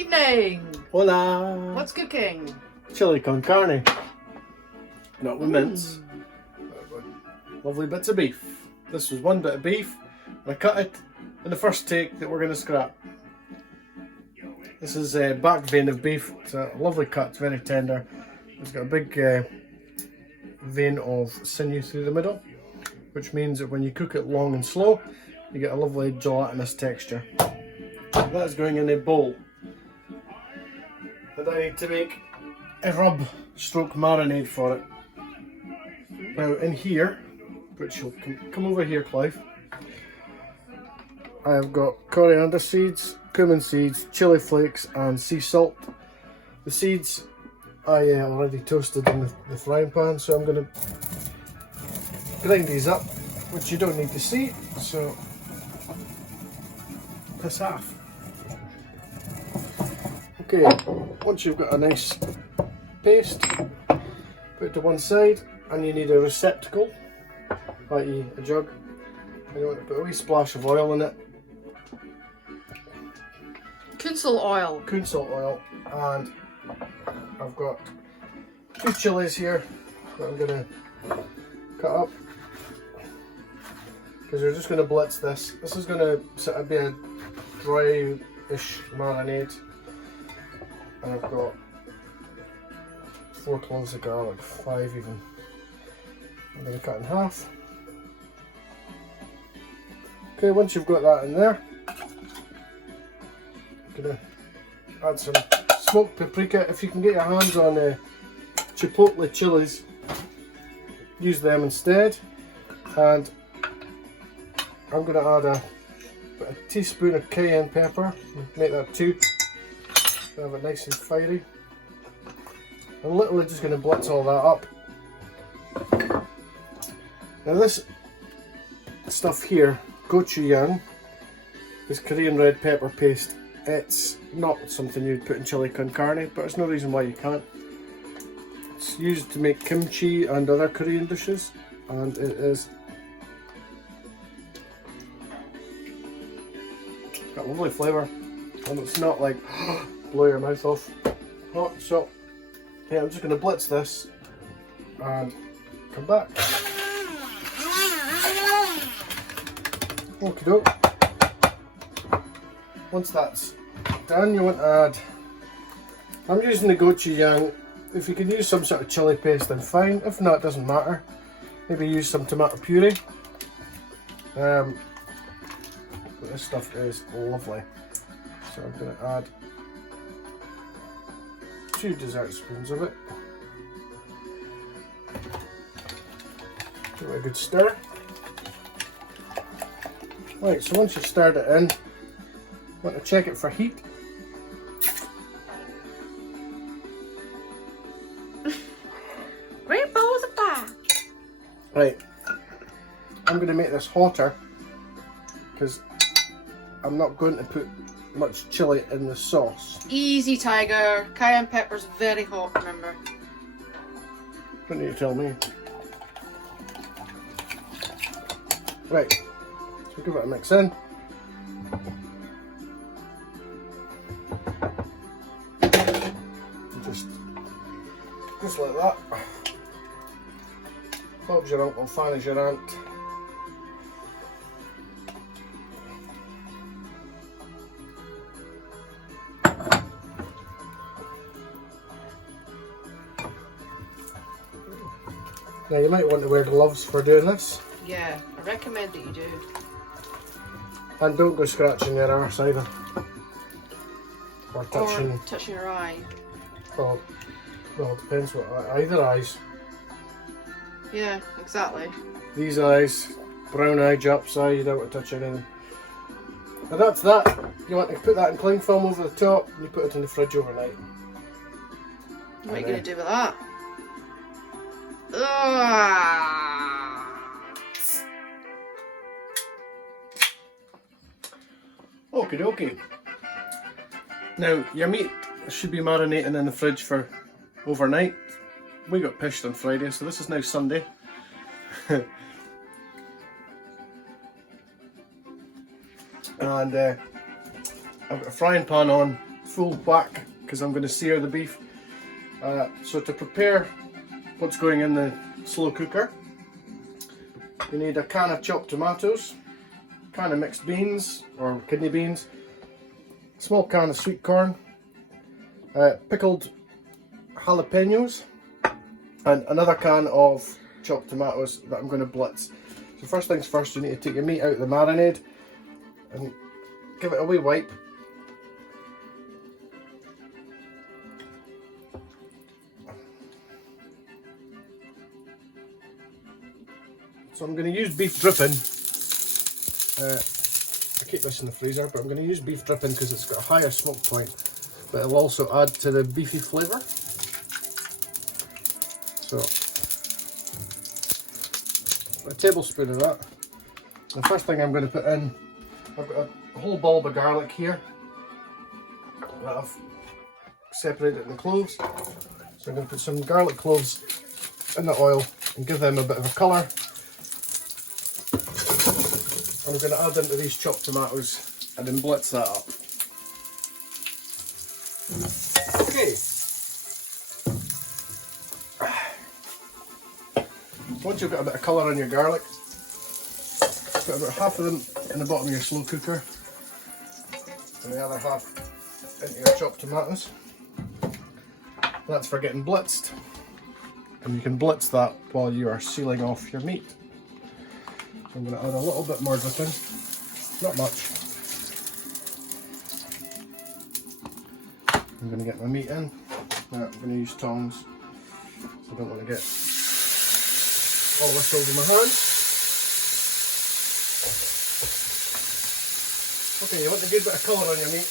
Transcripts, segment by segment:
Evening! Hola! What's cooking? Chilli con carne. Not with mince. Lovely bits of beef. This was one bit of beef, and I cut it in the first take that we're going to scrap. This is a back vein of beef. It's a lovely cut, it's very tender. It's got a big vein of sinew through the middle, which means that when you cook it long and slow, you get a lovely gelatinous texture. That is going in a bowl. And I need to make a rub stroke marinade for it. Now in here, which will come over here, Clive, I have got coriander seeds, cumin seeds, chili flakes and sea salt. The seeds I already toasted in the frying pan, so I'm going to grind these up, which you don't need to see, so piss off. Okay, once you've got a nice paste, put it to one side, and you need a receptacle, i.e. a jug, and you want to put a wee splash of oil in it. Kunsel oil. Kunsel oil, and I've got 2 chilies here that I'm going to cut up, because we're just going to blitz this. This is going to sort of be a dry-ish marinade. And I've got 4 cloves of garlic, 5 even. I'm going to cut in half. Okay, once you've got that in there, I'm going to add some smoked paprika. If you can get your hands on chipotle chilies, use them instead. And I'm going to add a teaspoon of cayenne pepper, make that 2. Have it nice and fiery. I'm literally just going to blitz all that up. Now this stuff here, gochujang, is Korean red pepper paste. It's not something you'd put in chili con carne, but there's no reason why you can't. It's used to make kimchi and other Korean dishes, and it is got a lovely flavour, and it's not like blow your mouth off hot. So yeah, I'm just going to blitz this and come back. Okie doke. Once that's done, you want to add, I'm using the gochujang. If you can use some sort of chili paste, then fine. If not, it doesn't matter. Maybe use some tomato puree. But this stuff is lovely. So I'm going to add 2 dessert spoons of it. Give it a good stir. Right, so once you've stirred it in, you want to check it for heat. Great balls of fire. Right, I'm going to make this hotter because I'm not going to put much chili in the sauce. Easy, Tiger. Cayenne pepper's very hot, remember. Don't need to tell me. Right, so give it a mix in. Just like that. Bob's your uncle, Fanny's your aunt. Now you might want to wear gloves for doing this. Yeah, I recommend that you do. And don't go scratching your arse either. Or touching. Or touching your eye. Well, it depends what, either eyes. Yeah, exactly. These eyes, brown eye, Japs eye, you don't want to touch anything. And that's that. You want to put that in cling film over the top and you put it in the fridge overnight. What are you going to do with that? Ugh. Okie dokie. Now, your meat should be marinating in the fridge for overnight. We got pished on Friday, so this is now Sunday. And I've got a frying pan on full whack because I'm going to sear the beef. So to prepare what's going in the slow cooker, you need a can of chopped tomatoes, a can of mixed beans or kidney beans, a small can of sweet corn, pickled jalapenos, and another can of chopped tomatoes that I'm going to blitz. So first things first, you need to take your meat out of the marinade and give it a wee wipe. So I'm going to use beef dripping. I keep this in the freezer, but I'm going to use beef dripping because it's got a higher smoke point, but it'll also add to the beefy flavour. So, a tablespoon of that. The first thing I'm going to put in, I've got a whole bulb of garlic here that I've separated into cloves. So I'm going to put some garlic cloves in the oil and give them a bit of a colour. I'm going to add them to these chopped tomatoes and then blitz that up. Okay. Once you've got a bit of colour on your garlic, put about half of them in the bottom of your slow cooker and the other half into your chopped tomatoes. That's for getting blitzed, and you can blitz that while you are sealing off your meat. So I'm going to add a little bit more dripping, not much. I'm going to get my meat in. Now I'm going to use tongs, so I don't want to get all this over my hands. Okay, you want a good bit of colour on your meat,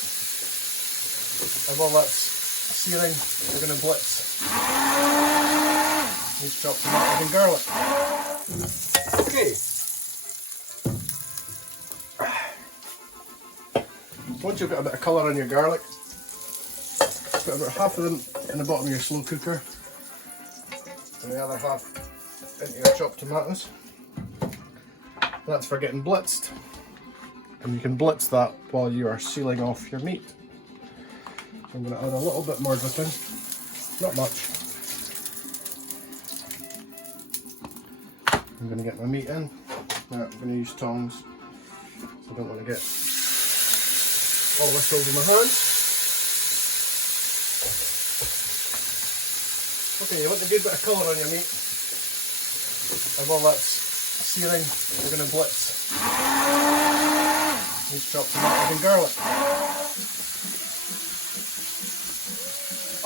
and while that's searing, we're going to blitz these chopped tomatoes and garlic. Okay. Once you've got a bit of colour on your garlic, put about half of them in the bottom of your slow cooker and the other half into your chopped tomatoes. That's for getting blitzed, and you can blitz that while you are sealing off your meat. I'm going to add a little bit more dripping, not much. I'm going to get my meat in. Now I'm going to use tongs, so I don't want to get all this over my hands. Okay, you want a good bit of colour on your meat, and while that's searing, we're going to blitz these chopped tomatoes and garlic.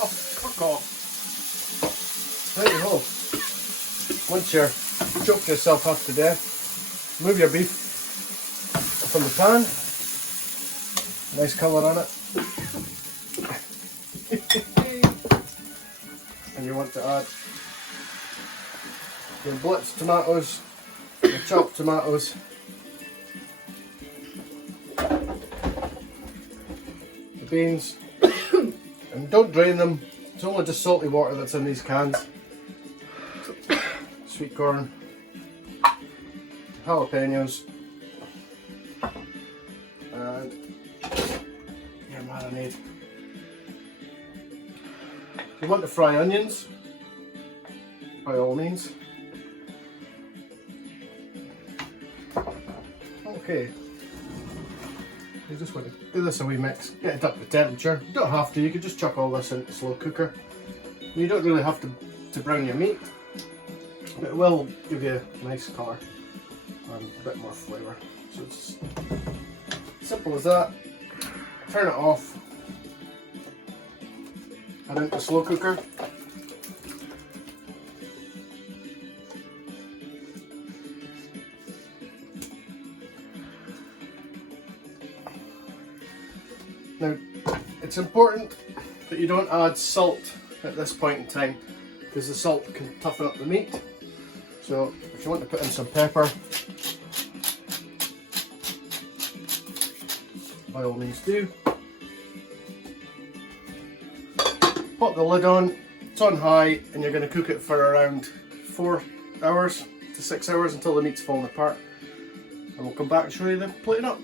Oh, fuck off. There you go. Once you're choked yourself half to death, move your beef from the pan. Nice colour on it. And you want to add your blitzed tomatoes, your chopped tomatoes, the beans, and don't drain them. It's only just salty water that's in these cans. Sweet corn, jalapenos, and your marinade. If you want to fry onions, by all means. Okay, you just want to do this a wee mix, get it up to temperature. You don't have to, you can just chuck all this into the slow cooker. You don't really have to brown your meat, but it will give you a nice colour and a bit more flavour. So it's simple as that. Turn it off and into the slow cooker. Now, it's important that you don't add salt at this point in time, because the salt can toughen up the meat. So if you want to put in some pepper, by all means do. Pop the lid on, it's on high, and you're going to cook it for around 4 hours to 6 hours until the meat's falling apart. And we'll come back and show you the plating up.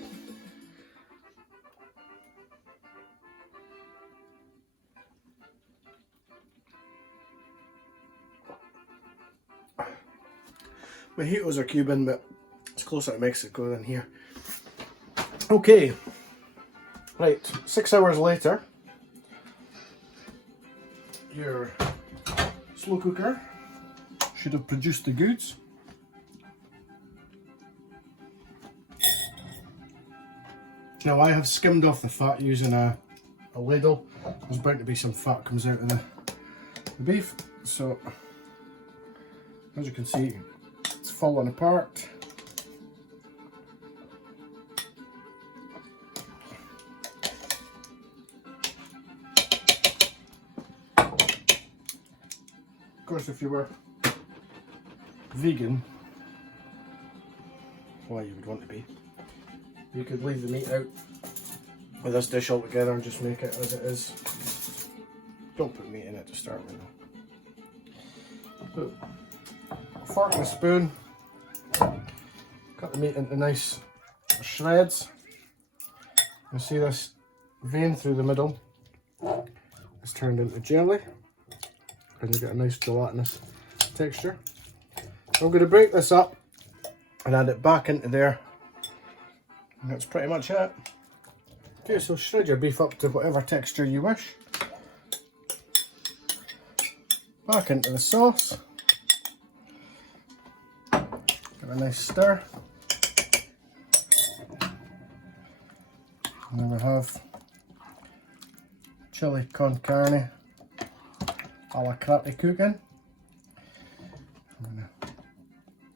Mojitos are Cuban, but it's closer to Mexico than here. Okay, right, 6 hours later, your slow cooker should have produced the goods. Now I have skimmed off the fat using a ladle. There's bound to be some fat comes out of the beef, so as you can see, it's falling apart. Of course, if you were vegan, well, you would want to be, you could leave the meat out with this dish altogether and just make it as it is. Don't put meat in it to start with. So, fork and a spoon, cut the meat into nice shreds. You see this vein through the middle is turned into jelly, and you get a nice gelatinous texture. I'm going to break this up and add it back into there, and that's pretty much it. Okay, so shred your beef up to whatever texture you wish. Back into the sauce. Give it a nice stir. And then we have Chilli Con Carne a la crappy cooking.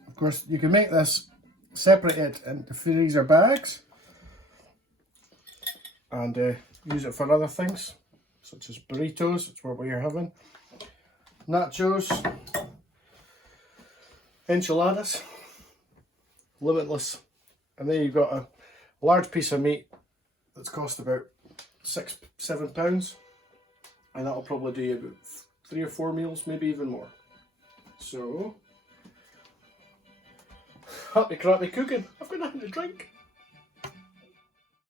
Of course, you can make this, separate it into freezer bags and use it for other things, such as burritos, that's what we're having, nachos, enchiladas, limitless. And then you've got a large piece of meat that's cost about £6-7, and that'll probably do you about 3 or 4 meals, maybe even more. So, happy crappy cooking. I've got nothing to drink.